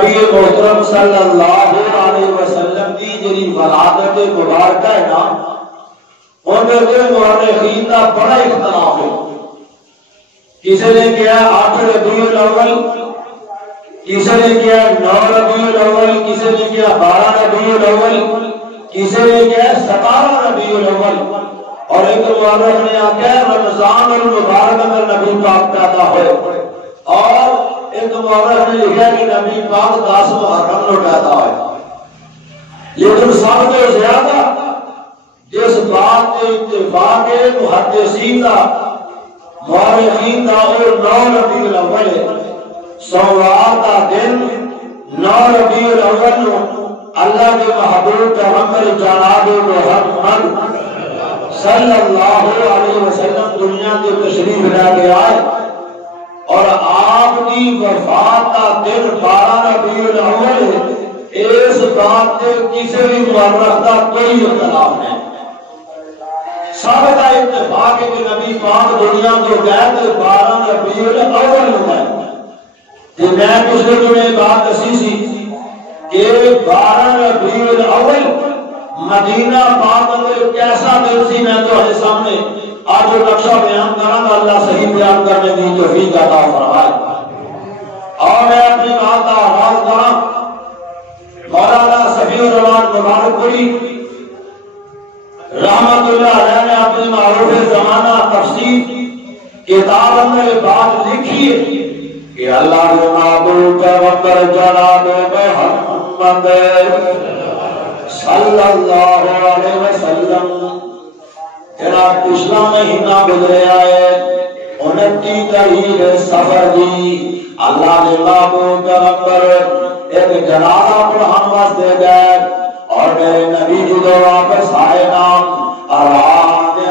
نبی محترم صلی اللہ علیہ وسلم کی جڑی ولادت مبارکہ ہے نا انہوں نے مورخین کا بڑا اختلاف ہے. کسی نے کیا 8 ربیع الاول، کسی نے کیا 9 ربیع الاول، کسی نے کیا 12 ربیع الاول، کسی نے کیا 17 ربیع الاول، اور ایک مورخ نے آکھا رمضان المبارک میں نبی پاک پیدا ہوئے، اور ایک مورخ نے لکھا کہ نبی پاک 10 محرم میں پیدا ہوئے. لیکن سب سے زیادہ جس بات کے اتفاق محدثین کا مورخین کا اور 9 ربیع الاول ہے. سوار کا دن 9 ربیع الاول اللہ کے محبوب پیغمبر جناب محمد صلی اللہ علیہ وسلم دنیا کے تشریف لے کے آئے، اور آپ کی وفات کا دن 12 ربیع الاول ہے. اس بات سے کسی بھی مورخ کا کوئی اختلاف نہیں. سب کا اتفاق ہے کہ نبی پاک دنیا کو گئے تو 12 ربیع الاول میں گئے. میں پچھلے جمعے بات اسی سی کہ 12 ربیع الاول مدینہ پاک میں کیسا دن سی. میں تو ہمارے سامنے آج وہ نقشہ بیان کروں گا، اللہ صحیح بیان کرنے کی توفیق عطا فرمائے. اور میں اپنی بات کا آغاز کروں مولانا صفی الرحمان مبارک پوری رحمت اللہ علیہ نے اپنی معروف زمانہ تفسیر کتاب میں بات لکھی ہے کہ اللہ کے محبوب پیغمبر جناب محمد صلی اللہ علیہ وسلم تیرا پچھلا مہینہ گزریا ہے 29 تاریخ صفر دی. اللہ کے محبوب پیغمبر ایک جنازہ پڑھانے واسطے گئے، اور میرے نبی جو واپس آئے نام آدھے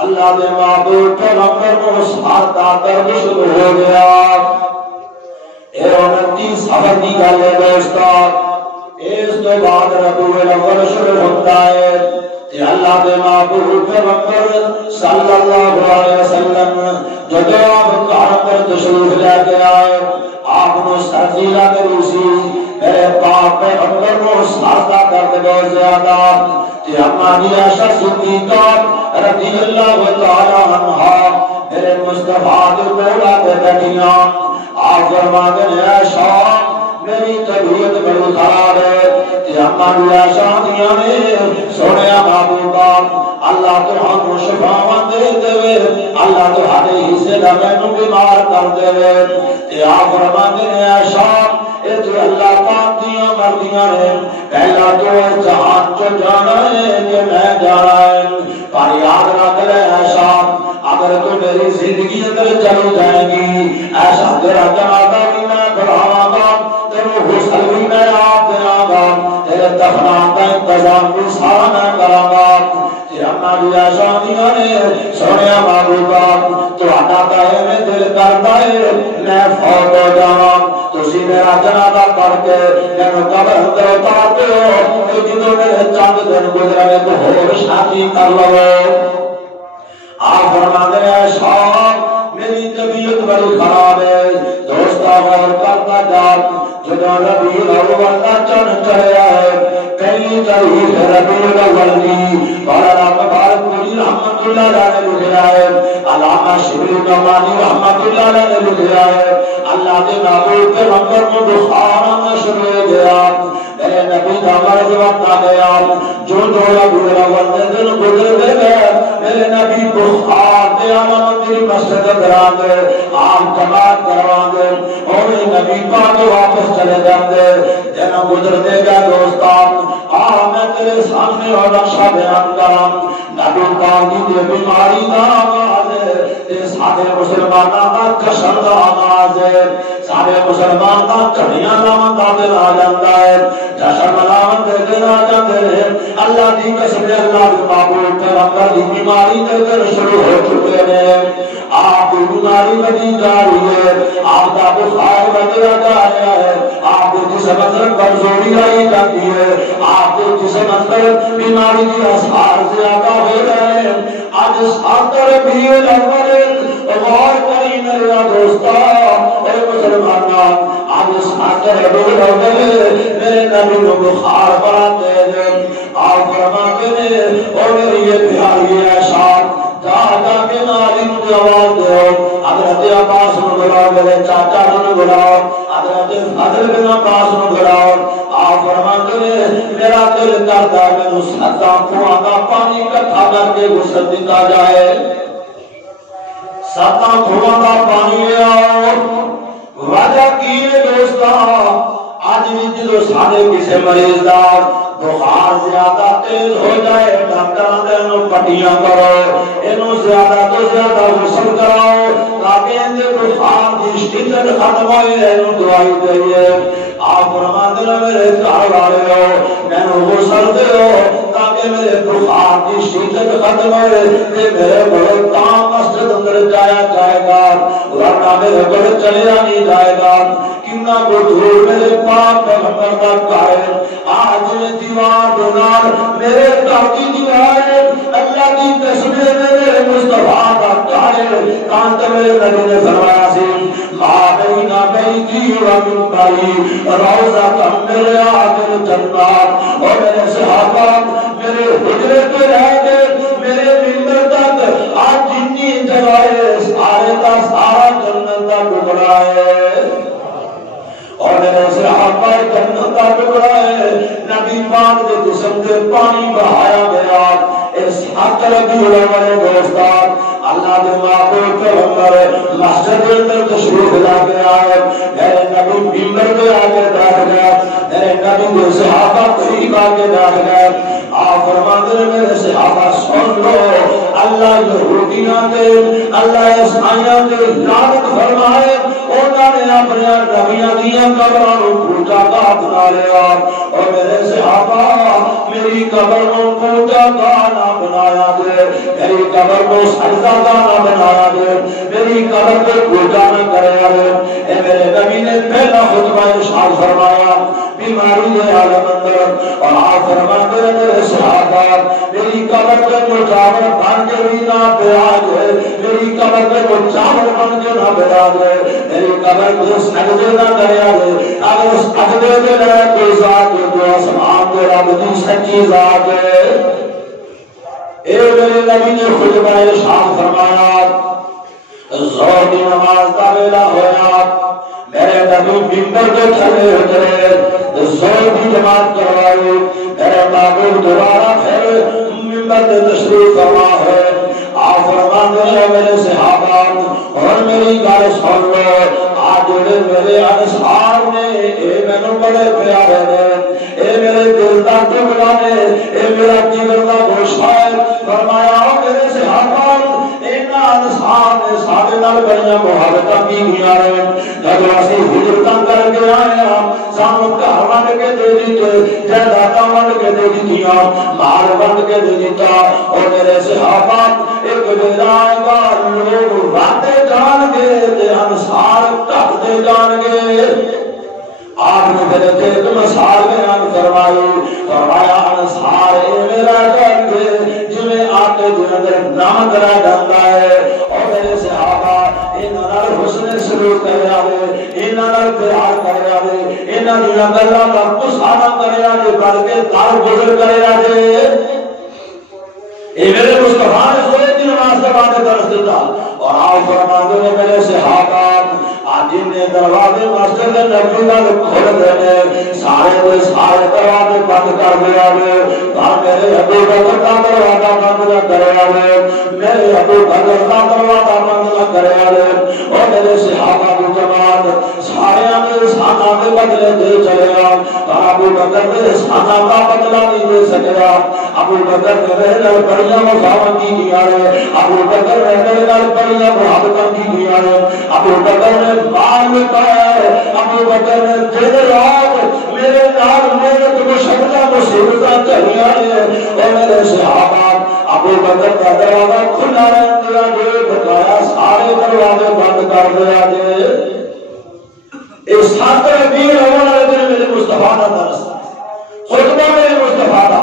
اللہ کے محبوب پیغمبر کو ساتھ آکر شروع ہو گیا. 29 صفر کی گل ہے دوستو. اس کے بعد ربیع الاول شروع ہوتا ہے کہ اللہ کے محبوب پیغمبر صلی اللہ علیہ وسلم جب آپ گھر پر تشریف لے کے آئے، آپ کو سردی لگ رہی سی. میرے پاک پیغمبر کو ساتھ درد بہت زیادہ کہ ہماری عائشہ صدیقہ رضی اللہ تعالی عنہا میرے مصطفیٰ کے مولا پہ بیٹھیاں. آپ فرماتے ہیں عائشہ میری طبیعت بڑی خراب ہے کہ ہماری عائشہ دیاں نے سونے محبوبہ اللہ تو ہم کو شفاواں دے دے، اللہ تو ہر حصے دا مینوں بیمار کر دے. کہ آپ فرماتے ہیں عائشہ اے جو اللہ پاک دیاں مردیاں نے پہلا تو جہان جو جانا ہے یہ میں جانا ہے، پر یاد رکھ لے عائشہ اگر تو میری زندگی اندر چلی جائے گی ایسا تیرا جنازہ بھی میں پڑھاواں گا، تیرے غسل بھی میں آپ دیاں گا، تیرے دفنان کا انتظام بھی سارا میں کراں گا. کہ ہماری عائشہ دیاں نے سونے محبوبہ تو آنا کہے میں دل کرتا ہے میں فوت ہو جاواں، تسی میرا جنازہ پڑھ کے مینوں قبر اندر اتار دیو کہ جدوں میرے چند دن گزرے تو ہور شادی کر لو. آپ فرماتے ہیں عائشہ میری طبیعت بڑی خراب ہے. دوستا غور کرتا جا جدوں ربیع الاول کا چند چڑھیا ہے پہلی تاریخ ربیع الاول کی مولانا مبارک پوری رحمت اللہ علیہ نے لکھا ہے، علامہ شبلی نعمانی رحمت اللہ علیہ نے لکھا ہے اللہ کے محبوب پیغمبر کو بخار میں شروع ہو گیا. میرے نبی کا مرض وقت آ گیا جو ربیع الاول کے دن گزر گئے میرے نبی بخار دے مندر مسجد دران دے آپ جماعت کروان دے اور نبی پاک واپس چلے جاندے. دن گزر دے گا دوستان میں تیرے سامنے اور نقشہ بیان کرام نبی پاک کی بیماری کا آغاز ہے، سارے مسلمانوں کا جشن کا آغاز ہے، سارے مسلمان کا کھڑیاں لاون دا دن آ جاتا ہے، جشن مناون دے دن آ جاتے ہیں. اللہ دی قسم اللہ کے محبوب پیغمبر دی بیماری دے دن شروع ہو چکے ہیں. آپ کی بیماری بڑی جا رہی ہے، آپ کا بخار بڑھتا جا رہا ہے، آپ کے جسم اندر کمزوری آئی جاتی ہے، آپ کے جسم اندر بیماری کی اثار زیادہ ہو رہے ہیں. آج 7 ربیع الاول غور کری میرا دوستا اے مسلمانہ، آج ماسٹر ابو میرے نبی کو بخار بڑا تیز آپ فرماتے ہیں اور میری یہ پیاری عائشہ جا کے ناری مجھے آواز دو حضرت عباس نے بلاؤ میرے چاچا نے بلاؤ حضرت فضل بن عباس نے بلاؤ آپ فرماتے ہیں میرا دل کرتا ہے میں اس حدا کنواں کا پانی اکٹھا کر کے غسل دیتا جائے ستا کنواں کا پانی لے آؤ وجہ کی ہے دوستا آج بھی جدو سارے کسی مریض دا بخار زیادہ تیز ہو جائے ڈاکٹر نے انہوں پٹیاں کرو انہوں زیادہ تو زیادہ غسل کراؤ تاکہ اندے بخار کی شدت ختم ہوئے انہوں دعائی دئیے آپ فرماتے ہیں میرے گھر والے ہو میں نے غسل دے ہو تاکہ میرے بخار کی شدت ختم ہوئے کہ میرے بڑے کام مسجد اندر جایا جائے گا ورنہ میرے بڑے چلے نہیں جائے گا کتنا کو دور میرے پاک پیغمبر کا قائل آج دیوار دونار میرے گھر کی دیوار اللہ کی تصویر میرے مصطفیٰ کا قائل کانت میرے نبی نے فرمایا سی ماں بینا بیتی و من باری روزہ کم میرے آخر جنات اور میرے صحابہ میرے حجرے کے رہ گئے میرے ممبر تک آج جنی جگہ سارے کا سارا جنت کا ٹکڑا ہے اور میرے صحابہ جنت کا ٹکڑا ہے نبی پاک کے جسم سے پانی بہایا گیا اس حق ربی الاول دوستان اللہ کے معبود پیغمبر مسجد کے اندر تشریف لا کے آئے میرے نبی ممبر پہ آ کے بیٹھ گیا میرے نبی کے صحابہ قریب آ کے بیٹھ گئے آپ فرماتے ہیں میرے صحابہ سن لو اللہ یہودیاں دے اللہ عیسائیاں دے لعنت فرمائے انہوں نے اپنے نبیاں دیاں قبراں نوں پوجا گاہ بنا لیا اور میرے صحابہ میری قبر نوں پوجا گاہ نہ بنایا دے میری قبر کو سجدہ گاہ نہ بنایا دے میری قبر پہ پوجا نہ کریا دے اے میرے نبی نے پہلا خطبہ ارشاد فرمایا بیماری دے عالم اندر اور آپ فرماتے ہیں میرے صحابہ میری قبر پہ جو چاول بن کے بھی نہ بیراج ہے میری قبر پہ جو چاول بن کے نہ بیراج ہے میری قبر کو سجدے نہ کریا دے اگر اس سجدے کے لئے کوئی ذات جو آسمان کے رب کی سچی ذات ہے اے میرے نبی نے خطبہ ارشاد فرمایا ظہر کی نماز کا ویلا ہویا میرے نبی ممبر کے کھڑے ہوئے ظہر کی جماعت کروائی میرے معبود دوبارہ پھر ممبر کے تشریف فرما ہے آپ فرماتے ہیں میرے صحابہ اور میری گل سن لو آج میرے انصار نے اے مینوں بڑے پیارے نے اے میرے دل دا ٹکڑا نے اے میرا جگر دا گوشت ہے فرمایا میرے صحابہ انسان نے سارے نال بڑیاں محبتاں کیتیاں نے جب اسی ہجرتاں کر کے آئے ہاں سانوں گھر ونڈ کے دے دیتے جائیداداں ونڈ کے دے دتیاں مال ونڈ کے دے دیتا اور میرے صحابہ ایک ویلا آئے گا لوگ وڈے جان گے تے انصار گھٹتے جان گے آپ نے پھر ایک مثال بیان فرمایا انصار میرا گھر جویں آٹے دے اندر نمک رہ جاندا ہے اور میرے صحابہ انہاں نال حسن سلوک کریا دے انہاں نال پیار کریا دے انہاں دیاں گلاں دا غصہ نہ کریا دے بلکہ در گزر کریا دے اے میرے مصطفیٰ نے سورہ کی نماز کے بعد درس دیتا اور آپ فرماتے ہیں میرے صحابہ آج نے دروازے مسجد نبی کا کھول دینے سارے دروازے بند کر دیا اور میرے ابو بکر کا دروازہ بند نہ کریا میرے ابو بکر کا دروازہ بند نہ کریا اور میرے صحابہ کی جماعت سارے انسانوں کے بدلے دے چلے اور ابو بکر نے انسانوں کا بدلہ نہیں دے سکیا ابو بکر نے میرے نال بڑیاں وفاواں کی دیا ابو بکر نے میرے نال بڑیاں محبتاں کی دیا ابو بکر نے مال لٹایا ابو بکر نے دن رات میرے نال محنت مشقتاں مصیبتاں جھیلیاں اور میرے صحابہ ابو بکر کا دروازہ کھلا رہن دیا جے بتایا سارے دروازے بند کر دیا جے اس سات ربیع الاول والے دن میرے مصطفیٰ کا درس خطبہ میرے مصطفیٰ کا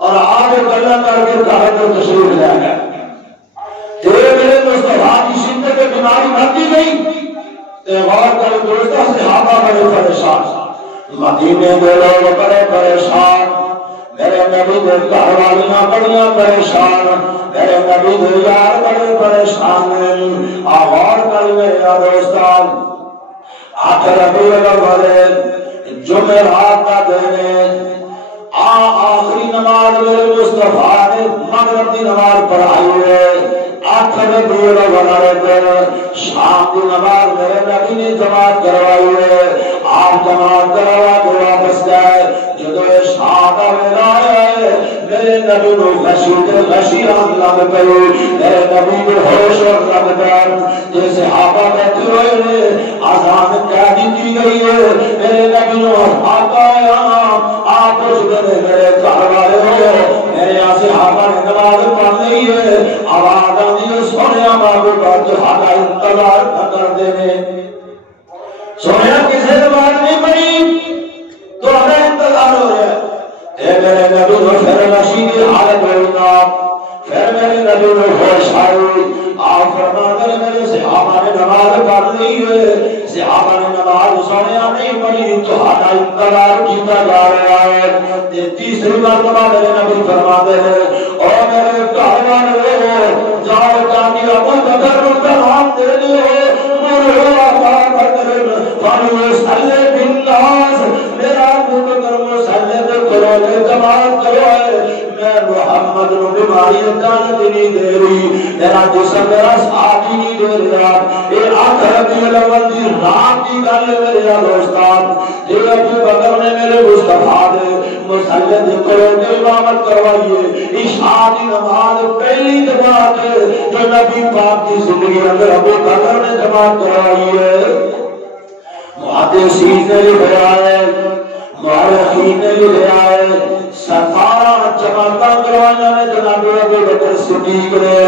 اور آگے گلا کر کے گھر پر تشریف لے گیا میرے مصطفیٰ کی شدت بیماری بھرتی گئی غور کرو دوستوں صحابہ بڑے پریشان مدینے دے لوگ بڑے پریشان، میرے نبی دے گھر والیاں بڑیاں پریشان، میرے نبی دے یار بڑے پریشان ہیں۔ آغار کر میرے دوستان، آخر ربیع الاول جمعرات کا دن ہے، آخری نماز میرے مصطفیٰ نے مغرب کی نماز پڑھائی ہے، آخر ربیع الاول کو شام کی نماز میرے نبی نے جماعت کروائی ہے۔ آپ جماعت کروا کے واپس گئے، جدو شام کا ویلا ہے میرے نبی نو غشی آن لگ پئی، میرے نبی کو ہوش لگ پیا، جیسے صحابہ بیٹھے ہوئے نے اذان کہہ دی گئی ہے، میرے نبی نو آقا آپ پوچھتے میرے گھر والے ہو، میرے یہاں صحابہ نے نماز پڑھ لی ہے، آواز آتی ہے سونے بابو کا تہاڈا انتظار نہ کر دے، سونے کسی نماز نہیں پڑھی تو ہمیں انتظار ہو رہا ہے۔ اے میرے نبی نو پھر نشی کی حالت ہونا، پھر میرے نبی نو ہوش آئی، آپ فرماتے ہیں میرے صحابہ نے نماز پڑھ لی ہے، صحابہ نے نماز سونے نہیں پڑھی تو ہمارا انتظار کیتا جا رہا ہے۔ تیسری مرتبہ میرے نبی فرماتے ہیں اور میرے گھر والے جاؤ جا کے ابو بکر کو پیغام دے دیو، میرا ابو بکر مصلی کرو جماعت کرو، میں محمد نو بیماری اجازت نہیں دے رہی، میرا جسم میرا ساتھ ہی نہیں دے رہا۔ یہ آخر ربیع الاول کی رات کی گل ہے میرے دوستان، جی ابو بکر نے میرے مصطفیٰ نے مصلی کرو کے امامت کروائی، عشاء کی نماز پہلی جماعت جو نبی پاک کی زندگی اندر ابو بکر نے جماعت کروائی ہے۔ محدثین نے لکھا ہے، مورخین نے لکھا ہے، 17 جماعتاں کروایا نے جناب ابو بکر صدیق نے،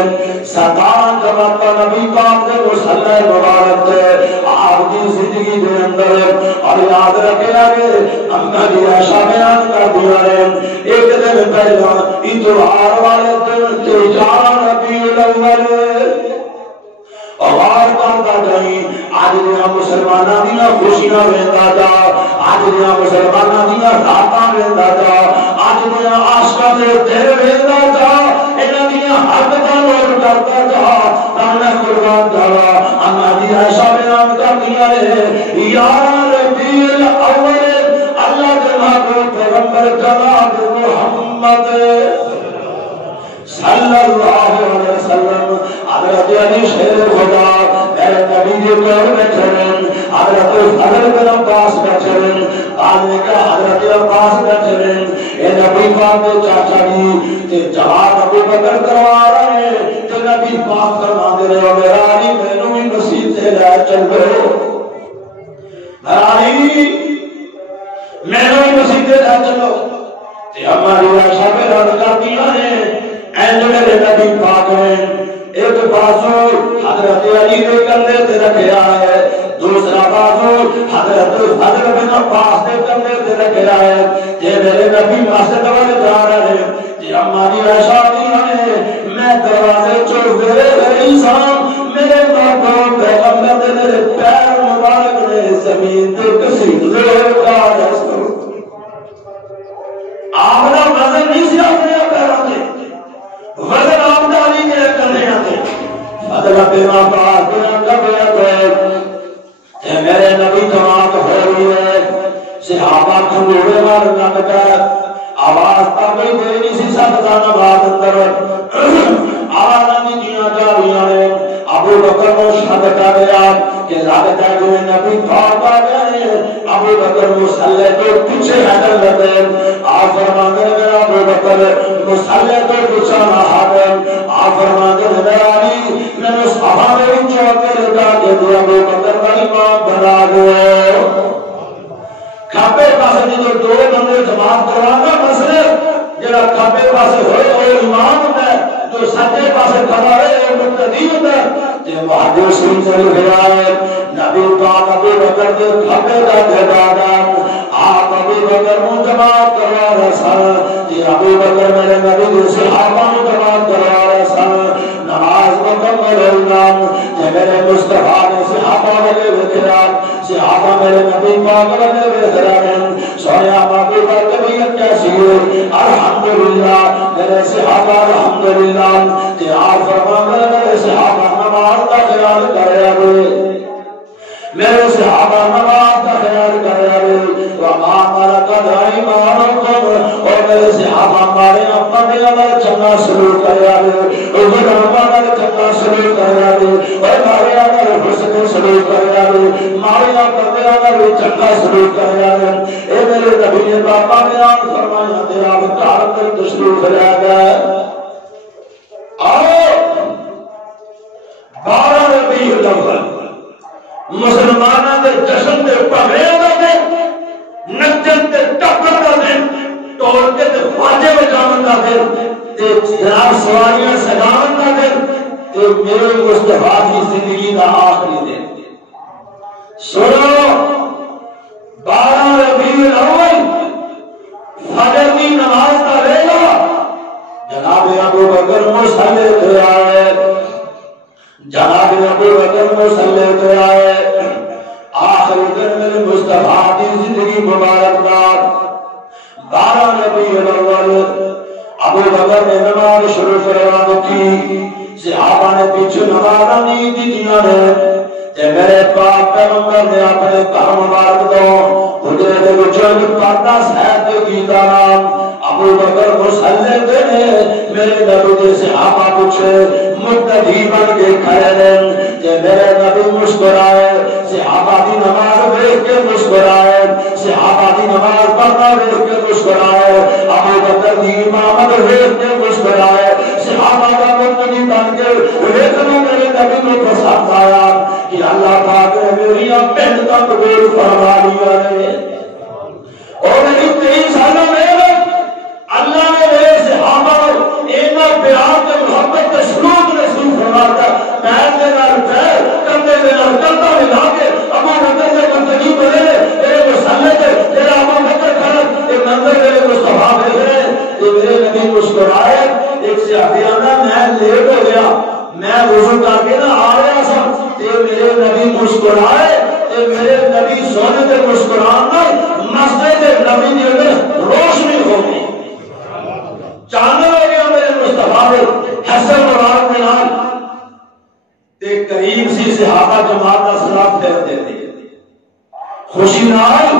17 جماعتاں نبی پاک نے مصلی مبارک ہے آپ کی زندگی کے اندر، اور یاد رکھے آگے اما جی عائشہ بیان کر دیا ہے ایک دن پہلا اتوار والے دن 4 ربیع الاول اور کرتا جائیں، آج دیا مسلمانہ دیا خوشیاں ویندہ جا، آج دیا مسلمانہ دیا راتاں ویندہ جا، آج دیا عاشقہ دے دیر ویندہ جا، انہ دیا حق جانور کرتا جا، تانہ قربان جاوا۔ اما دی عائشہ بیان کر دیا ہے، یا ربیع الاول اللہ کے محبوب پیغمبر جناب محمد صلی اللہ علیہ وسلم حضرت علی شیر خدا میرے نبی کے قول میں چلیں، حضرت فضل بن عباس میں چلیں، آدھے کا حضرت عباس میں چلیں، اے نبی پاک کے چاچا جی تے جواب ابو بکر کروا رہے ہیں، تو نبی پاک فرما دے رہے ہو میرا علی میں نو بھی مسیح سے لے چل گئے، میرا علی میں نو بھی مسیح سے لے چلو، تے ہماری عائشہ پہ رد کر دیا ہے، این جو میرے نبی پاک ہیں ایک بازو حضرت علی کے کندھے پہ رکھا ہے، دوسرا بازو حضرت فضل بن عباس کے کندھے پہ رکھا ہے، یہ میرے نبی مسجد والے جا رہے ہیں، یہ ہماری عائشہ ہے میں دروازے چھوڑ دے رہی سام، میرے محبوب پیغمبر نے میرے پیر مبارک نے زمین پہ کسی زور کا رسول آپ نے وزن نہیں سی اپنے پیروں سے، وزن آپ داری کے کرنے آتے فضل بن عباس بن کبیت کہ میرے نبی جماعت ہو رہی ہے، صحابہ کھنڈوڑے مارنا بتا آواز تاکہ دے نہیں سی سکتا نماز اندر آواز نہیں دیا جا رہی ہیں، ابو بکر کو شہد کا گیا کہ لگتا ہے جو نبی پاک آ گئے، ابو بکر مصلی کو پیچھے ہٹن لگے، آپ فرماتے ہیں میرا ابو بکر مصلی کو پیچھے نہ ہٹے، آپ فرماتے ہیں میرا علی میں نے صحابہ میں چوکے لگا کے دیا ابو بکر کا امام بنا دو، کھاپے پاسے نہیں جو دو بندے جماعت کروانا مسئلے جڑا کھاپے پاسے ہوئے وہ امام ہوتا ہے، جو سجے پاسے کھڑا ہے وہ مقتدی ہوتا ہے۔ یہ محدثین سے لکھا ہے نبی پاک ابو بکر کے کھاپے کا گھٹانا آپ ابو بکر کو جماعت کروا رہے سن، یہ ابو بکر میرے نبی کے صحابہ کو جماعت کروا رہے سن، نماز مکمل ہونا کہ میرے مصطفیٰ نے صحابہ والے وکرات صحابہ میرے نبی پاک والے وکرات الحمدللہ میرے صحابہ الحمدللہ تے آپ فرماتے میرے صحابہ نماز کا خیال کرے میرے صحابہ نماز کا خیال کرے وما ملکت ایمانکم اور میرے صحابہ ہمارے اپنا دل چنگا سلوک کرے حضور ہمارے چنگا سلوک کرے اور ہمارے اندر حسن سلوک کرے ہمارے اندر چنگا سلوک کرے اے میرے نبی نے باپا بیان فرمایا تیرا کار کر تشریف لے گئے آؤ 12 ربیع الاول مسلمانوں کے جشن کے پروین کا دن نچن کے ٹپن کا دن ٹول کے خواجے بجاون کا دن جناب سواریاں سجاون کا دن میرے مصطفیٰ کی زندگی کا آخری دن سنو 12 ربیع الاول فجر کی نماز کا ویلا جناب ابو بکر مصلی تھے آئے جناب ابو بکر مصلی تھے آئے آخر دن میرے مصطفیٰ کی زندگی مبارک دار 12 ربیع الاول ابو بکر نے نماز شروع کروا دی صحابہ نے پیچھے نماز نہیں دیا تے میرے پاک پیغمبر نے اپنے گھر مبارک دو حجرے دے وچ پردہ صحت کیتا نام ابو بکر مصلی تے میرے نبی دے صحابہ پوچھے مقتدی بن کے کھڑے ہیں تے میرے نبی مسکرائے صحابہ دی نماز دیکھ کے مسکرائے صحابہ دی نماز پڑھنا دیکھ کے مسکرائے ابو بکر دی امامت دیکھ کے مسکرائے صحابہ کا مقتدی بن کے ویکھنا میرے نبی کو پسند آیا کہ اللہ پاک نے میری محنت قبول فرما لیا ہے اور میری 23 سالوں میں اللہ نے میرے صحابہ اینا پیار کے محبت کے سلوک رسول فرماتا میں دینا پیر کندے دینا کرتا ملا کے ابو بکر سے بندگی بنے میرے مسلح کے تیرا ابو بکر کھڑا ایک منظر میرے مصطفیٰ بھیجے کہ میرے نبی مسکرائے ایک صحابیانہ میں لیٹ ہو گیا میں وضو کر کے نہ آ رہا سا تے میرے نبی مسکرائے تے میرے نبی سونے تے مسکرانا مسجد نبی دے اندر روشنی ہو گئی چاند ہو گیا میرے مصطفیٰ نے حسن مبارک کے نال تے قریب سی صحابہ جماعت کا سلام پھیر دیتے خوشی نال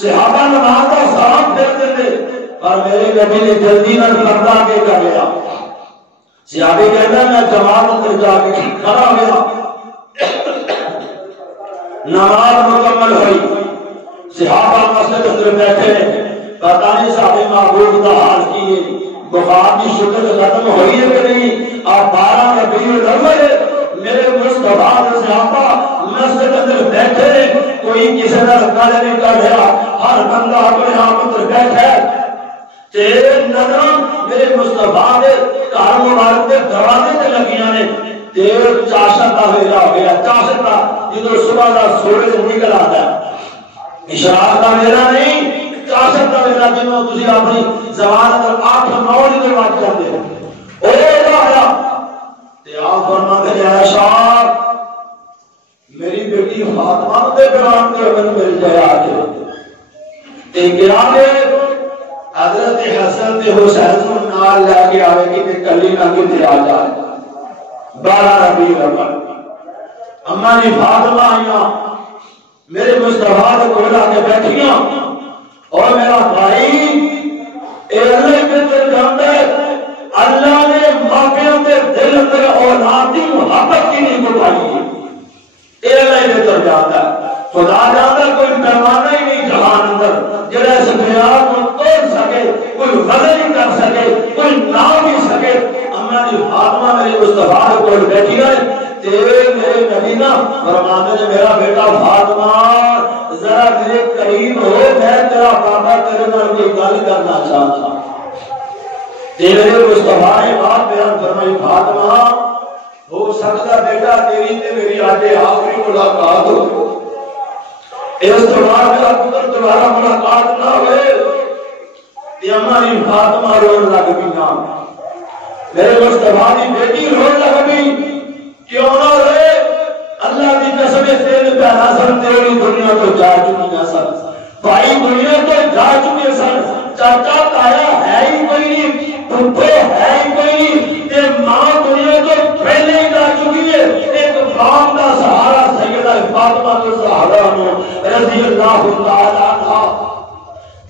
صحابہ نماز کا سلام پھیر دیتے اور میرے نبی نے جلدی نال پردہ کے کر لیا صحابی کہتا ہے میں جماعت اندر جا کے کھڑا گیا نماز مکمل ہوئی صحابہ مسجد اندر بیٹھے پتہ نہیں صحابی محبوب کا حال کیے بخار کی شکر ختم ہوئی ہے کہ نہیں آپ 12 ربیع الاول میرے مصطفیٰ صحابہ مسجد اندر بیٹھے کوئی کسی نے گل نہیں کر رہا ہر بندہ اپنے آپ اندر بیٹھا تیرے نظر میرے مصطفیٰ نے گھر مبارک کے دروازے تے لگیاں نے تیر چاشت کا ویلا ہو گیا چاشت کا جدو صبح کا سورج نکل آتا ہے اشراق کا ویلا نہیں چاشت کا ویلا جنہوں تسی اپنی زبان اندر 8-9 جدو بات جاتے ہو او آیا تے آپ فرماتے ہیں عائشہ میری بیٹی فاطمہ دے بیان کے اگر مل جائے آگے تے کیا دے حضرت حسن تے حسین کو نال لے کے آوے کہ تے کلی نہ کتے آ جائے 12 ربیع الاول اما جی فاطمہ آئیاں میرے مصطفیٰ کو کول آ کے بیٹھیاں اور میرا بھائی اے اللہ کے دل جانتا ہے اللہ نے ماپیوں کے دل اندر اولاد کی محبت کی نہیں بتائی اے اللہ کے دل جانتا ہے خدا جانتا کوئی پیمانہ ہی نہیں جہان اندر جڑا اس بیان کو توڑ سکے کوئی وزن نہیں کر سکے کوئی نام نہیں سکے اما جی فاطمہ میرے مصطفیٰ کو بیٹھی ہے تیرے میرے نبی نا فرمانے نے میرا بیٹا فاطمہ ذرا میرے قریب ہو میں تیرا پاپا تیرے نال کوئی گل کرنا چاہتا تیرے مصطفیٰ نے بات بیان فرمائی فاطمہ ہو سکتا بیٹا تیری تے میری آج آخری ملاقات ہو اس دوبارہ میرا پتر دوبارہ ملاقات نہ ہوئے یہ ہماری فاطمہ رون لگ بھی نہ میرے مصطفیٰ کی بیٹی رون لگ بھی کیوں نہ رہے اللہ کی قسم تیرے پہلا سن تیری دنیا تو جا چکی ہے سن بھائی دنیا تو جا چکے سن چاچا تایا ہے ہی کوئی نہیں پٹھو ہے ہی کوئی تے ماں دنیا تو پہلے ہی جا چکی ہے ایک باپ کا سہارا سیدہ فاطمہ الزہرا رضی اللہ تعالی عنہا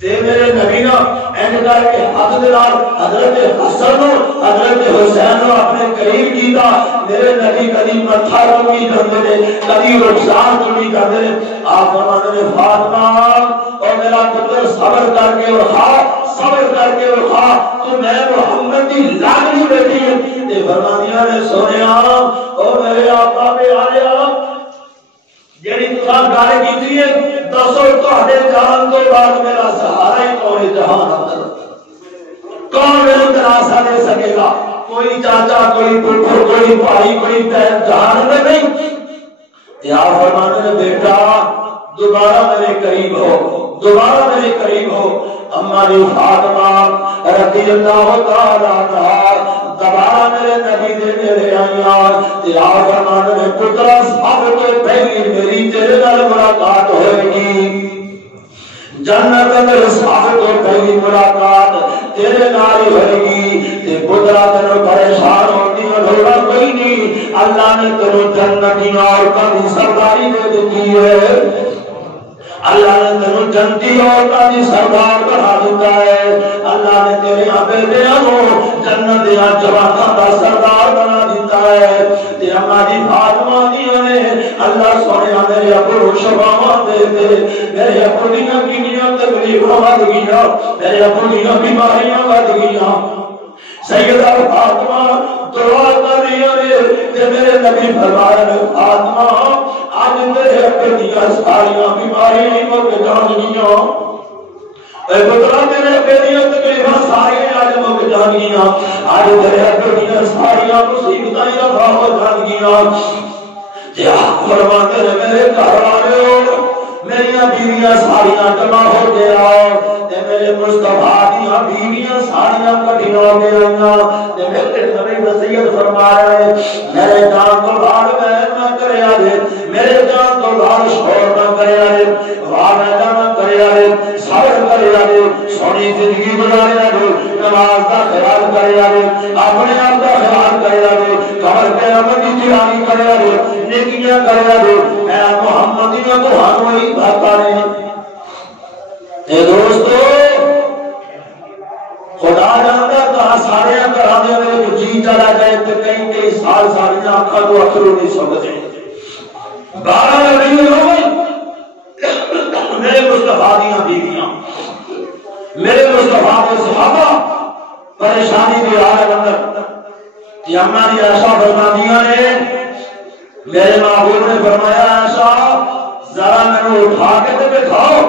تے میرے نبی نا اینڈ کر کے ہاتھ دے نال حضرت حسن حضرت حسین نو اپنے قریب کیتا میرے نبی کبھی متھا چومی کرتے نے کبھی رخسار چومی کرتے نے آپ فرماتے نے فاطمہ اور میرا پتر صبر کر کے اور صبر کر کے اور تو میں محمد کی لاڈلی بیٹی ہے تے فرمانیاں نے سونیا او میرے آقا پہ آیا جڑی تساں گل کیتی ہے دسو تہاڈے جان تو بعد میرا سہارا ہی کون ہے جہان اندر کون میرے دلاسا دے سکے گا کوئی چاچا کوئی پھپھو کوئی بھائی کوئی بہن جہان میں نہیں یا فرمانے نے بیٹا دوبارہ میرے قریب ہو ہماری فاطمہ رضی اللہ تعالی عنہا دوبارہ میرے نبی دے میرے آئیاں یا فرمانے نے پترا سب تو پہلی میری تیرے نال ملاقات ہوئے گی جنت اندر سب تو پہلی ملاقات تیرے نال ہوئے گی تے پترا تینوں پریشان ہوتی لوڑا کوئی نہیں اللہ نے تینوں جنتیاں عورتاں دی سرداری دے دی ہے اللہ نے تینوں جنتی عورتاں دی سردار بنا دیتا ہے اللہ نے تیرے بیٹیاں کو جنت دیاں جواناں دا سردار بنا دیتا ہے تے ہماری فاطمہ دیاں نے اللہ سونے میرے ابو شفاواں دے دے میرے ابو دیاں کینیاں تکلیفاں ود گئیاں میرے ابو دیاں بیماریاں ود گئیاں سیدہ فاطمہ دعا کر رہی ہے تے میرے نبی فرمایا فاطمہ آج میرے ابو دیاں ساریاں بیماریاں نہیں مک جان گیاں اے پترا میرے ابو دیاں تکلیفاں ساریاں آج مک جان گیاں آج میرے ابو دیاں ساریاں مصیبتاں رفع ہو جان گیاں تے آپ فرماتے ہیں میرے گھر والے میری بیویاں ساریاں جمع ہو گیا تے میرے مصطفیٰ دیاں بیویاں ساریاں کٹھیاں ہو گیا تے میرے نبی وصیت فرمایا ہے میرے جان تو بعد بہن نہ کریا دے میرے جان تو بعد شور نہ کریا دے وعدہ نہ کریا دے صبر کریا دے سونی زندگی گزاریا دے نماز دا خیال کریا دے اپنے آپ دا خیال کریا دے قبر قیامت دی تیاری کریا دے نیکیاں کریا دے اے محمدیاں تو ہمیں بھاتا نے اے دوستو خدا جانتا کہاں سارے گھرانے میں جی چلا جائے تو کئی سال ساری آنکھاں تو اکھرو نہیں سکتے 12 ربیع الاول میرے مصطفیٰ دیاں بیویاں میرے مصطفیٰ کے صحابہ پریشانی دی حالت اندر کہ ہماری عائشہ فرماندیاں نے میرے محبوب نے فرمایا عائشہ ذرا میں نے اٹھا کے تے بٹھاؤ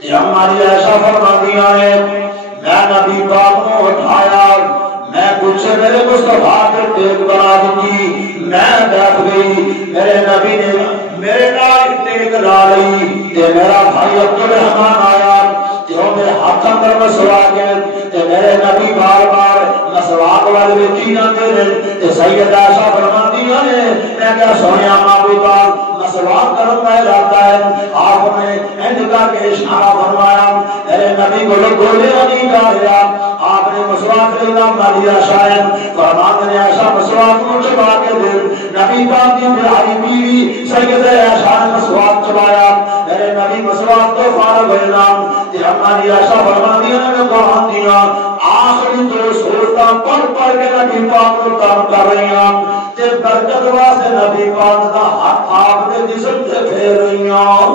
کہ ہماری عائشہ فرماندیاں نے میں نبی پاک کو اٹھایا میں کچھ میرے مصطفیٰ کے ٹیک بنا دی میں بیٹھ گئی میرے نبی نے میرے نال ٹیک لا لی تے میرا بھائی عبدالرحمن آیا تے وہ میرے ہاتھ اندر مسواک ہے تے میرے نبی بار بار مسواک والے ویکھی جاندے نے تے سیدہ عائشہ فرماندیاں نے میں کیا سونیا محبوبہ مسواک کرن کا ارادہ ہے آپ نے اینڈ کا کے اشارہ فرمایا میرے نبی کو گولے نہیں کہا گیا آپ نے مسواک لینا مالی عائشہ ہے فرماتے نے عائشہ مسواک کو چبا کے دے نبی پاک کی پیاری بیوی سیدہ عائشہ نے مسواک چبایا میرے نبی مسواک تو فارغ ہوئے نام تے ہماری عائشہ فرماندیاں نے قرآن دیا آخری جو سورتاں پڑھ کے نبی پاک کو کام کر رہی ہیں تے برکت واسطے نبی پاک دا ہاتھ آپ دے جسم سے پھیر رہی ہیں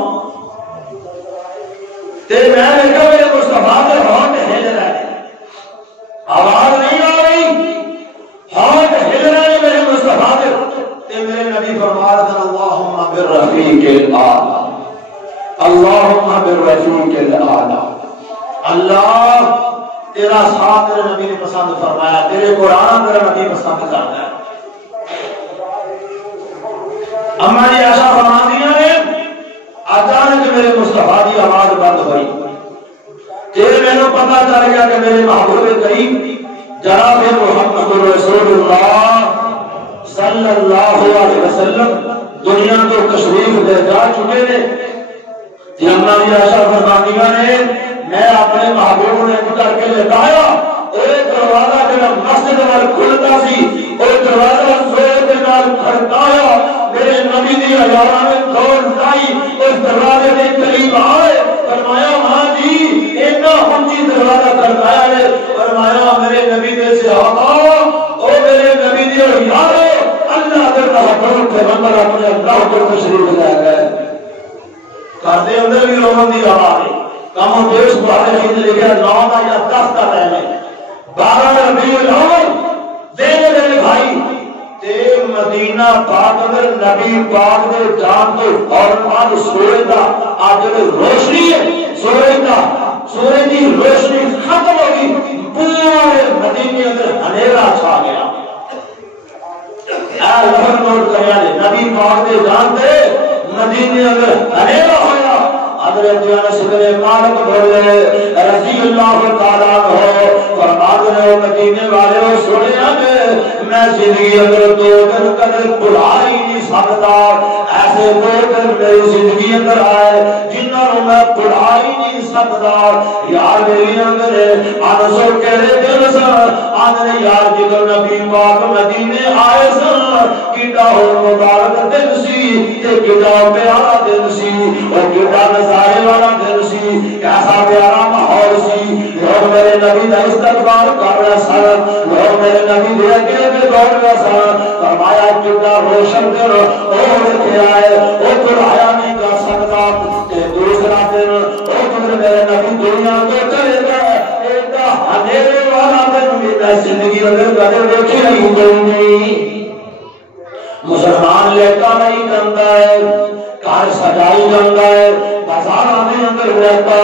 تے میں نے کہا میرے مصطفیٰ کے ہاتھ ہل رہے ہیں آواز نہیں آ رہی ہاتھ ہل رہے ہیں میرے مصطفیٰ کے تے میرے نبی فرمایا اللہم بالرفیق الاعلی اللہم بالرفیق الاعلی اللہ تیرا ساتھ تیرے نبی نے پسند فرمایا تیرے قرآن تیرا نبی پسند کرتا ہے ہماری عائشہ فرماندیاں نے اچانک میرے مصطفیٰ کی آواز بند ہوئی تیرے میں نے پتہ چل گیا کہ میرے محبوب کریم جناب محمد رسول اللہ صلی اللہ علیہ وسلم دنیا کو تشریف لے جا چکے نے ہماری عائشہ فرماندیاں نے میں اپنے محبوب نے کر کے لٹایا ایک اندر کھلتا سی اور دروازہ زور کے نال کھڑکایا میرے نبی دی ہزاراں نے دوڑ لائی اس دروازے کے قریب آئے فرمایا ہاں جی اتنا اونچی دروازہ کھڑکایا ہے فرمایا میرے نبی دے صحابہ او میرے نبی دی یارو اللہ کے محبوب پیغمبر اپنے اللہ کو تشریف لے گئے گھر دے اندر بھی رومن دی آواز ہے کام دیش بارے ہی لکھا 9 یا 10 کا ٹائم ہے 12 ربیع الاول دیکھ میرے بھائی تے مدینہ پاک اندر نبی پاک دے جان تو فوراً بعد سورج دا آج روشنی ہے سورج دی روشنی ختم ہو گئی پورے مدینے اندر اندھیرا چھا گیا اے لفظ نوٹ کریا نے نبی پاک دے جان تے مدینے اندر اندھیرا ہویا حضرت انس بن مالک بولے رضی اللہ تعالیٰ عنہ فرماتے ہیں مدینے والے سنیا میں زندگی اندر 2 دن کبھی بھلا ہی نہیں سکتا ایسے 2 دن میری زندگی اندر آئے جنہوں میں بھلا ہی نہیں سکتا یار میری اندر انس کہڑے دن سن آدھے یار جدو نبی پاک مدینے آئے سن کیڑا ہو مبارک دن سی تے کیڑا پیارا دن سی اور کیڑا نظارے والا دن سی کیسا پیارا ماحول سی لوگ میرے نبی کا استقبال کر رہے سن لوگ میرے نبی دے اگے میں دوڑ رہے سن فرمایا کیڑا روشن دن اور کے آئے وہ بلایا نہیں کر سکتا تے دوسرا دن وہ میرے نبی دنیا کو چلے گئے ایڈا اندھیرے والا دن میرا زندگی اندر کدے دیکھے نہیں مسلمان لیٹا نہیں جانتا ہے گھر سجائی جانتا ہے بازاراں دے اندر رہتا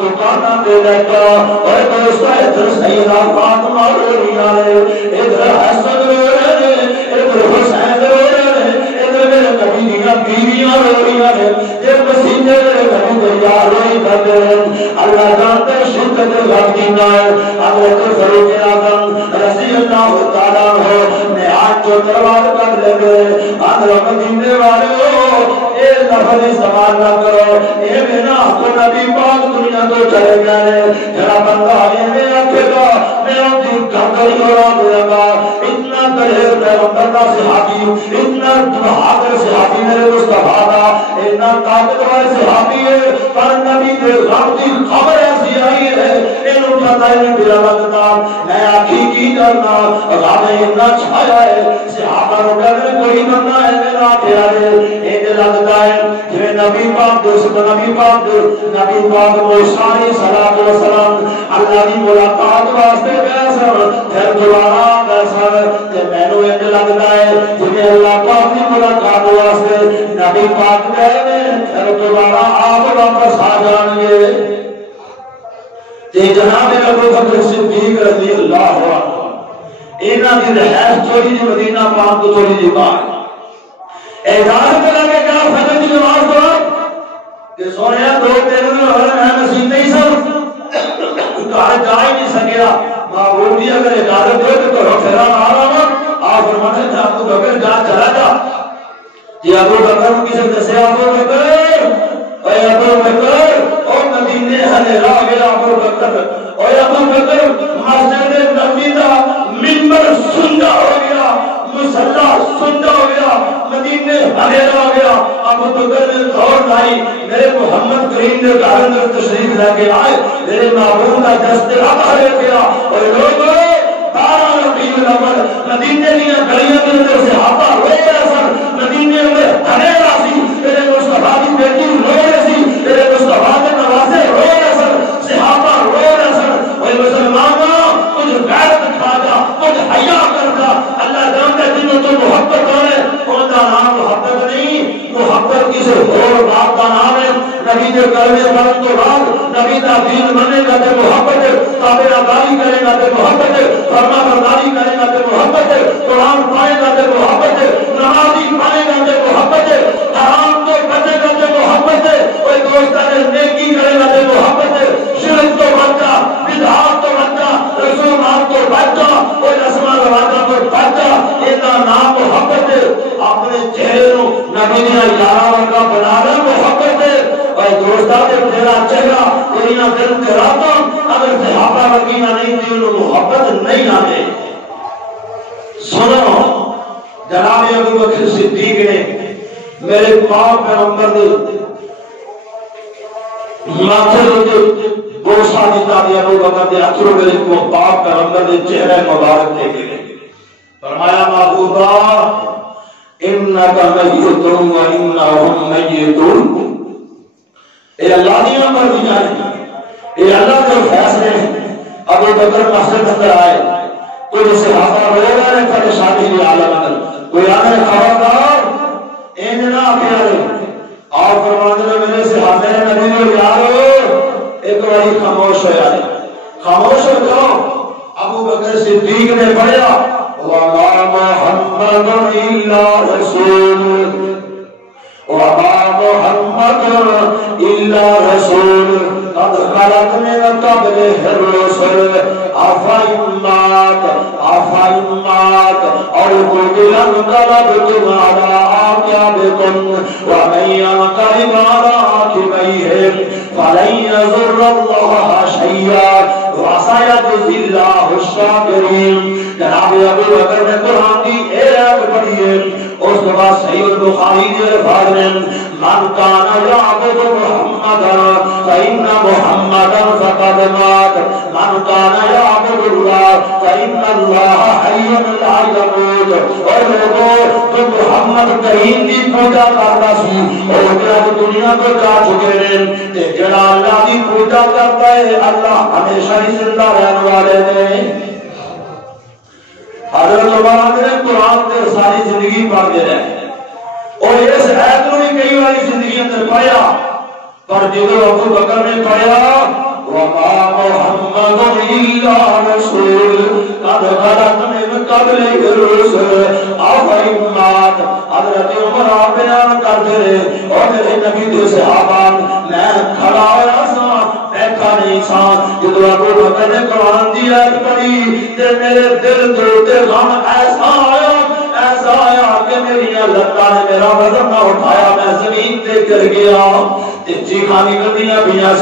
دکاناں تے رہتا اور دوست ادھر سیدہ فاطمہ رو رہی ہے ادھر حسن رو رہے ہیں ادھر حسین رو رہے ہیں ادھر میرے نبی دیاں بیویاں رو رہی ہیں یہ پسینے میرے نبی دے یار روئی کرتے ہیں اللہ جانتے شدت غم دینا ہے حضرت فاروق اعظم رضی اللہ تعالیٰ عنہ میں آج جو دربار کر لے گئے حضرت مدینے والے ہو اے لفظ استعمال نہ کرو اے بنا کو نبی پاک دنیا تو چلے گئے جڑا بندہ اے میں آکھے گا میں اپنی گھر اڑا دے گا اتنا دلیر پیغمبر کا صحابی اتنا بہادر صحابی میرے مصطفیٰ کا اتنا طاقتور صحابی ہے پر نبی دے غم دی خبر ایسی آئی ہے اینو پتہ ہی نہیں لگتا میں آکھی کی کرنا غم اتنا چھایا ہے صحابہ رو کہنے کوئی بندہ ہے میرا پیارے ایک لگتا ہے جو نبی پاک دوست نبی پاک موسیٰ علیہ السلام اللہ کی ملاقات واسطے پیسا پھر دوبارہ پیسا کہ میں نے ایک لگتا ہے جنہیں اللہ پاک کی ملاقات واسطے نبی پاک کہنے پھر دوبارہ آپ واپس آ جانگے تے جناب ابو بکر صدیق رضی اللہ عنہ اینا کی رہائش تھوڑی جی مدینہ پاک کو تھوڑی جی بات اعزاز کرا کے کیا فجر کی نماز پڑھا کہ سونے 2 دن میں نصیب نہیں سب گھر جا ہی نہیں سکیا معبود بھی اگر اجازت دے تو کرو پھر آ رہا ہوں آپ فرماتے ہیں ابو بکر جا چلا جا یہ ابو بکر کسی دسے ابو بکر اے ابو بکر اور مدینے اندھیرا ہو گیا ابو بکر اور ابو بکر مسجد نبوی کا منبر سنجا ہو گیا مصلی سنجا ہو گیا مدینے اندھیرا ہو گیا ابو بکر نے دور لائی میرے محمد کریم نے گھر اندر تشریف لے کے آئے میرے معبود کا دست رکھا لے گیا اور لوگوں 12 ربیع الاول مدینے کی گلیاں کے اندر سے صحابہ رو رہے سن مدینے میں اندھیرا سی میرے مصطفیٰ کی بیٹی رو رہی سی میرے مصطفیٰ کے نواسے رو رہے سن صحابہ رو رہے سن اور مسلمانوں کچھ غیرت کھا جا کچھ حیا کر جا اللہ جانتا ہے جنہوں تو محبت ہے ان کا نام محبت نہیں محبت کسی اور بات کا نام ہے نبی کے کلمے پڑھنے تو بعد نبی کا دین بننے کا تے محبت ہے تابعداری کرے گا تے محبت ہے فرما برداری کرے گا تے محبت ہے قرآن پڑھے گا تے محبت ہے نمازی پڑھے گا تے محبت ہے حرام تو بچے گا تے محبت ہے کوئی دوست نے نیکی کرے گا تے محبت ہے شرک تو بچا بدعات تو بچا رسومات تو بچا کوئی رسم رواجات تو بچا یہ نام محبت ہے اپنے چہرے کو نبی نے یارہ کا بنانا محبت ہے اور دوستہ نے تیرا چہرہ تیرا دل تیرا اگر صحابہ وکینا نہیں تھی انہوں محبت نہیں آنے جناب ابو بکر صدیق نے میرے پاک پیغمبر دے ماتھے دے بوسا دیتا دیا ابو بکر دے اترو میرے کو پاک پیغمبر دے چہرے مبارک دے گئے فرمایا محبوبہ انکا میتون و انہم میتون اے اللہ دیا مرضی جانے اے اللہ کے فیصلے ابو بکر مسجد اندر آئے کوئی صحابہ رو رہے ہیں پریشانی کی عالم اندر کوئی آنے خبردار ایننا پیارے آپ فرمانے میرے صحابہ نبی کو یارو ایک باری خاموش ہو جائے خاموش ہو جاؤ ابو بکر صدیق نے پڑھا وَمَا مُحَمَّدٌ إِلَّا رَسُولٌ وَمَا مُحَمَّدٌ إِلَّا رَسُولٌ قَدْ خَلَتْ مِنْ قَبْلِهِ الرُّسُلُ أَفَإِن مَاتَ أَوْ قُتِلَ انقَلَبْتُمْ عَلَىٰ أَعْقَابِكُمْ وَمَن يَنقَلِبْ عَلَىٰ عَقِبَيْهِ فَلَن يَضُرَّ اللَّهَ شَيْئًا وَسَيَجْزِي اللَّهُ الشَّاكِرِينَ جناب ابو بکر نے قرآن کی ایت پڑھی ہے اس کے بعد صحیح البخاری کے الفاظ میں من کان یعبد محمدا فإن محمدا فقد مات من کان یعبد اللہ فإن اللہ حی لا یموت اور لوگوں تو محمد کریم کی پوجا کرتا سی اور جب دنیا کو جا چکے ہیں تے جڑا اللہ کی پوجا کرتا ہے اللہ ہمیشہ ہی زندہ رہنے والے ہیں حضرت عمر نے قرآن کے ساری زندگی پڑھ دے رہے اور اس آیت کو بھی کئی والی زندگی اندر پڑھا پر جب ابو بکر نے پڑھا وَمَا مُحَمَّدٌ إِلَّا رَسُولٌ قَدْ خَلَتْ مِنْ قَبْلِهِ الرُّسُلُ أَفَإِن مَاتَ حضرت عمر آپ بیان کرتے رہے اور میرے نبی دے صحابہ میں کھڑا ہوا سا بیٹھا نہیں سا جب ابو بکر نے قرآن دی آیت پڑھی تے میرے دل تے غم ایسا آیا کہ میری اللہ نے میرا وزن نہ اٹھایا میں زمین تے گر گیا تے چیخاں نکلدیاں پیاں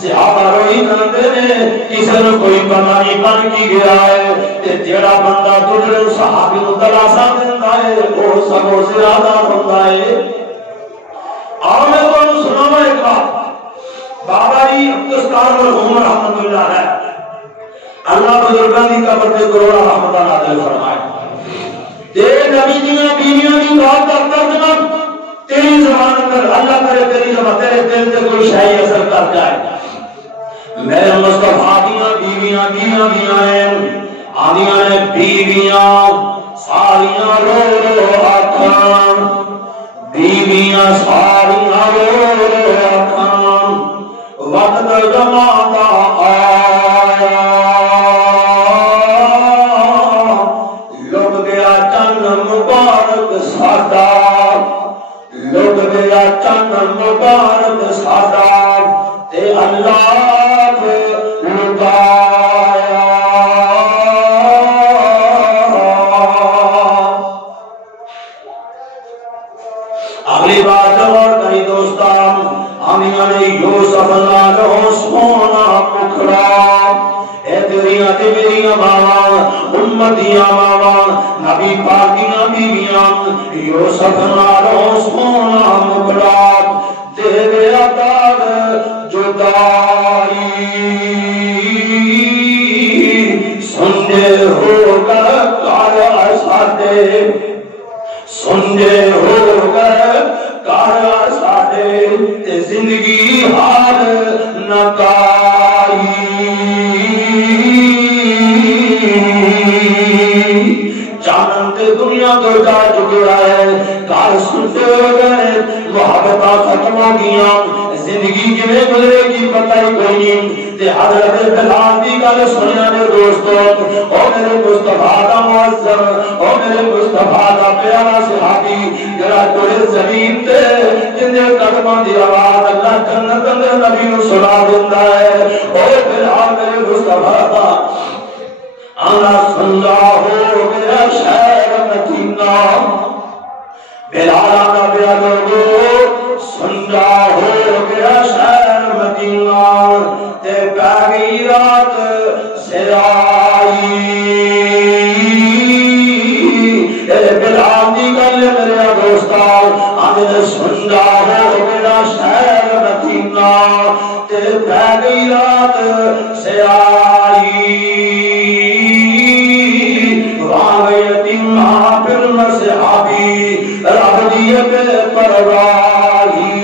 صحابہ روئی کرتے نے کسی نے کوئی پتہ نہیں بن کی گیا ہے تے جڑا بندہ دوسرے صحابی نوں دلاسا دیندا ہے وہ سب سے زیادہ بندہ ہے اور میں تانوں سناواں ایک بات بابا جی عبدالستار مرحوم رحمۃ اللہ علیہ اللہ بزرگاں دی قبر تے کروڑا رحمت نازل فرمائے تے نبی دیاں بیویاں دی بات کرتا جناب تیری زبان پر اللہ کرے تیری زبان تیرے دل تے کوئی شے اثر کر جائے میرے مصطفیٰ دیاں بیویاں ہیں آدیاں نے بیویاں ساریاں رو رو آکھاں بیویاں ساریاں رو رو آکھاں وقت زمانہ آیا لٹ گیا چن مبارک ساڈا لٹ گیا چن مبارک ساڈا تے اللہ لٹایا اگلی بات اور کئی دوستان آمیاں نے یوسف نالو سونا مکھڑا اے تیریاں تے میریاں ماواں امتیاں ماواں نبی پاکیاں بیویاں یوسف نالو سونا مکھڑا دے گیا داغ جدائی سنجے ہو کر کار ساڈے سنجے ہو کر کار ساڈے تے زندگی حال نکائی جانن تے دنیا تو جا چکا ہے کار سنتے ہو گئے محبتاں ختم ہو گیا زندگی کیویں گزرے گی پتہ ہی کوئی نہیں تے حضرت بلال دی گل سنیا نے دوستو او میرے مصطفیٰ دا معظم او میرے مصطفیٰ دا پیارا صحابی جڑا کوئی زمین تے جن قدماں دی آواز اللہ جنت اندر نبی نو سنا دیندا ہے او بلال میرے مصطفیٰ دا آنا سنگا ہو گیا شہر مدینہ بلال آنا بیا لوگو سنگا ہو گیا شہر مدینہ تے پیاری رات سرائی سے پہ گئی رات سے آئی وہاں یتیم پھر صحابی رب دیے بے پرواہی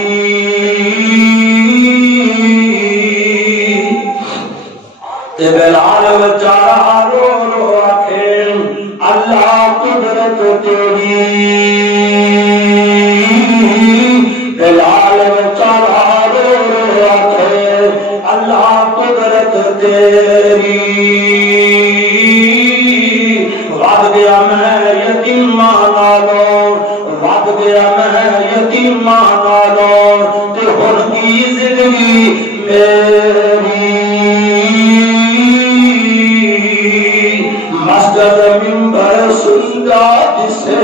تے بلال بچارا رو رو آکھے اللہ قدرت تیری بلال بچارا رو رو آکھے اللہ قدرت تیری وعد گیا میں یتیم نالو وعد گیا میں یتیم نالو تے ہن کی زندگی میری مسجد منبر سنگا جسے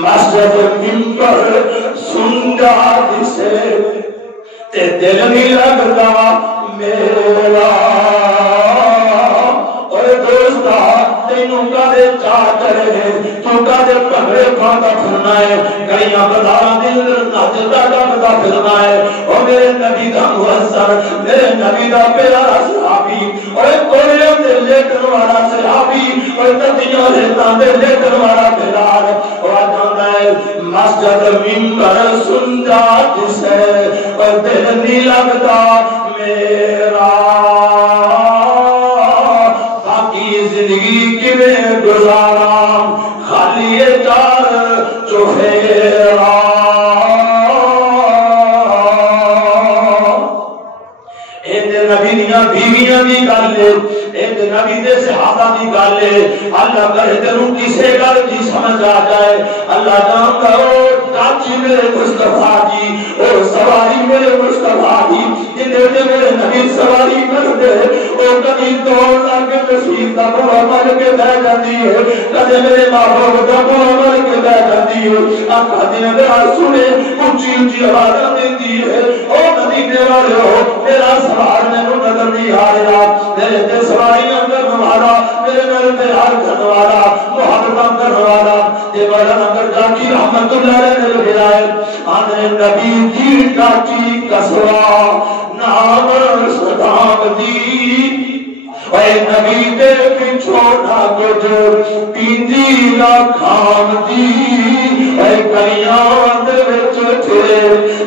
مسجد منبر سنگا جسے تے دل نہیں لگتا میرا اور دوستا تینوں کدے چاہ چڑھے تو کدے پگڑے پاتا پھرنا ہے گلیاں بازاراں دے اندر ناچدا ڈھولدا پھرنا ہے او میرے نبی دا محسن میرے نبی دا پیارا صحابی اور کوڑیاں تے لیٹن والا صحابی اور تتیاں ریتاں تے لیٹن والا بلال اور آندا ہے مسجد منبر سندا جسے اور دل نہیں لگتا میرا زندگی کی میں گزارا خالی چار چوفیرا ایک نبی دیاں بیویاں دی گل ایک نبی دے صحابہ دی گل اللہ کرے تینوں کسے گل دی سمجھ آ جائے اللہ جانتا ہو ڈاچی میرے مصطفیٰ جی اور سواری میرے مصطفیٰ جی جنہیں میرے نبی سواری کر دے اور کبھی دوڑ لگے تصویر کا بڑا مر کے بہ جاتی ہے کبھی میرے باپ کا بڑا مر کے بہ جاتی ہے آقا دن میرا سنے اونچی اونچی آواز دیتی ہے او مدینے والے ہو میرا سوار میں نظر نہیں آ رہا میرے تے سواری اندر ہمارا میرے نال پیار کرنے والا محبت کرنے والا دیوالا نگر جاکی رحمت اللہ علیہ ہدایت آنے نبی دی کاٹی کسوا نام صدام دی اے نبی دے پچھوڑا کچھ پیندی نہ کھام دی اے کلیاں دے وچ تھے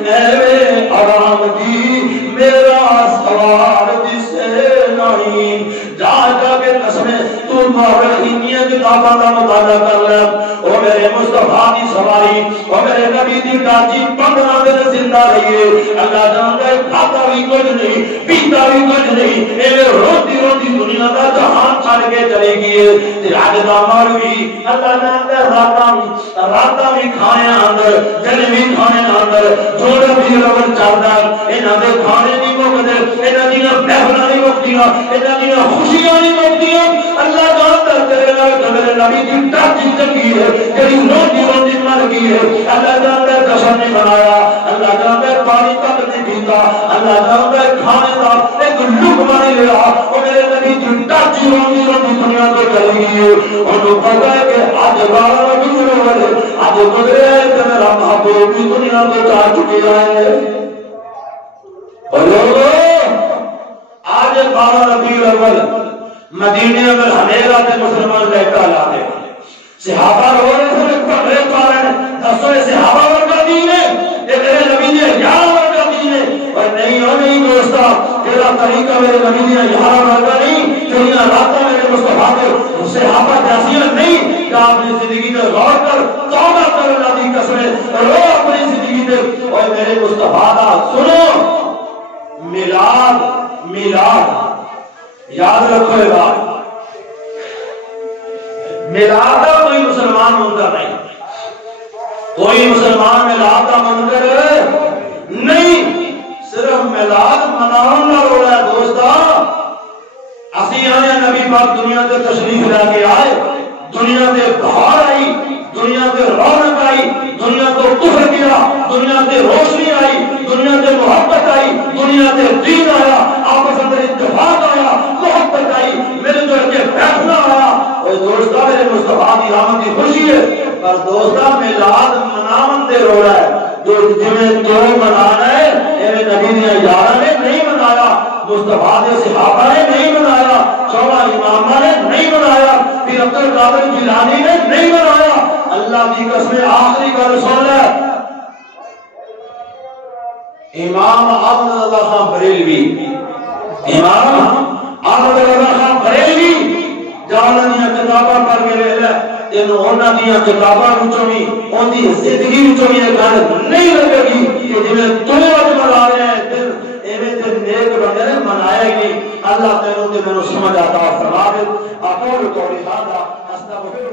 اے آرام دی میرا سوار جسے نہیں جا جا کے قسمیں تو مورخینیاں کتاباں کا مطالعہ کر لے او میرے مصطفیٰ دی سواری او میرے نبی دی ڈاچی 15 دن زندہ رہیے اللہ جانتا ہے کھاتا بھی کچھ نہیں پیتا بھی کچھ نہیں اے روتی روتی دنیا کا جہان چھڑ کے چلے گئے راج دا مولوی اللہ جانتا ہے راتاں بھی کھانے اندر دن بھی کھانے اندر جوڑا بھی رول چلدا انہاں دے کھانے نہیں مکدے انہاں دی محفلاں نہیں مکدیاں انہاں دی خوشیاں نہیں مکدیاں اللہ جانتا ہے تیرے نال میرے نبی دی ڈاچی چنگی ہے تیری روٹی روٹی مر گئی ہے اللہ جانتا ہے جشن نہیں منایا اللہ جانتا ہے پانی تک نہیں پیتا اللہ جانتا ہے کھانے کا ایک لقمہ نہیں لیا اور میرے نبی دی ڈاچی روٹی روٹی دنیا کو چلی گئی ہے اور تو پتہ ہے کہ آج 12 ربیع الاول آج گزرے ہے کہ میرا محبوب بھی دنیا کو جا چکی ہے اور لوگوں آج 12 ربیع الاول مدینے میں ہمیرا تے مسلمان رہتا لاتے صحابہ رو رہے تھے پڑھے پارن دسو صحابہ ورگا دین ہے یہ میرے نبی نے یار ورگا دین ہے اور نہیں ہو نہیں دوستا تیرا طریقہ میرے نبی نے یار ورگا نہیں تیرا راستہ میرے مصطفیٰ کے صحابہ جیسیاں نہیں کہ اپنی زندگی میں غور کر توبہ کر اللہ کی قسمیں رو اپنی زندگی میں اور میرے مصطفیٰ کا سنو میلاد یاد رکھو یہ بات میلاد کا کوئی مسلمان ہوتا نہیں کوئی مسلمان میلاد کا منکر نہیں صرف میلاد مناؤں نہ رو رہا ہے دوستا اسی آنے نبی پاک دنیا سے تشریف لے کے آئے دنیا سے بہار آئی دنیا سے رونق آئی دنیا کو کفر کیا دنیا سے روشنی آئی دنیا سے محبت آئی دنیا سے دین آیا آپس اندر اتفاق آیا محبت آئی میرے جو کے بیٹھنا آیا اور دوستا میرے مصطفیٰ کی آمد کی خوشی ہے پر دوستا میلاد مناون دے رو رہا ہے جو جنہیں جو منانا ہے میرے نبی نے یارہ مصطفیٰ نے صحابہ نے نہیں بنایا، 14 امامہ نے نہیں بنایا، پھر عبد القادر جیلانی نے نہیں بنایا۔ اللہ کی قسم آخری گل سن لے، امام احمد رضا خان بریلوی، امام احمد رضا خان بریلوی جانن دیا کتاباں پڑھ کے ویکھ لے، تینوں انہاں دیا کتاباں وچوں بھی ان دی زندگی وچوں بھی یہ گل نہیں لگے گی کہ جویں تو اج منا رہے ہیں دل ایویں تے نیک بندے نے منایا ہی نہیں۔ اللہ تینوں تے مینوں سمجھ عطا فرماوے۔ اقول قولی ھذا استغفر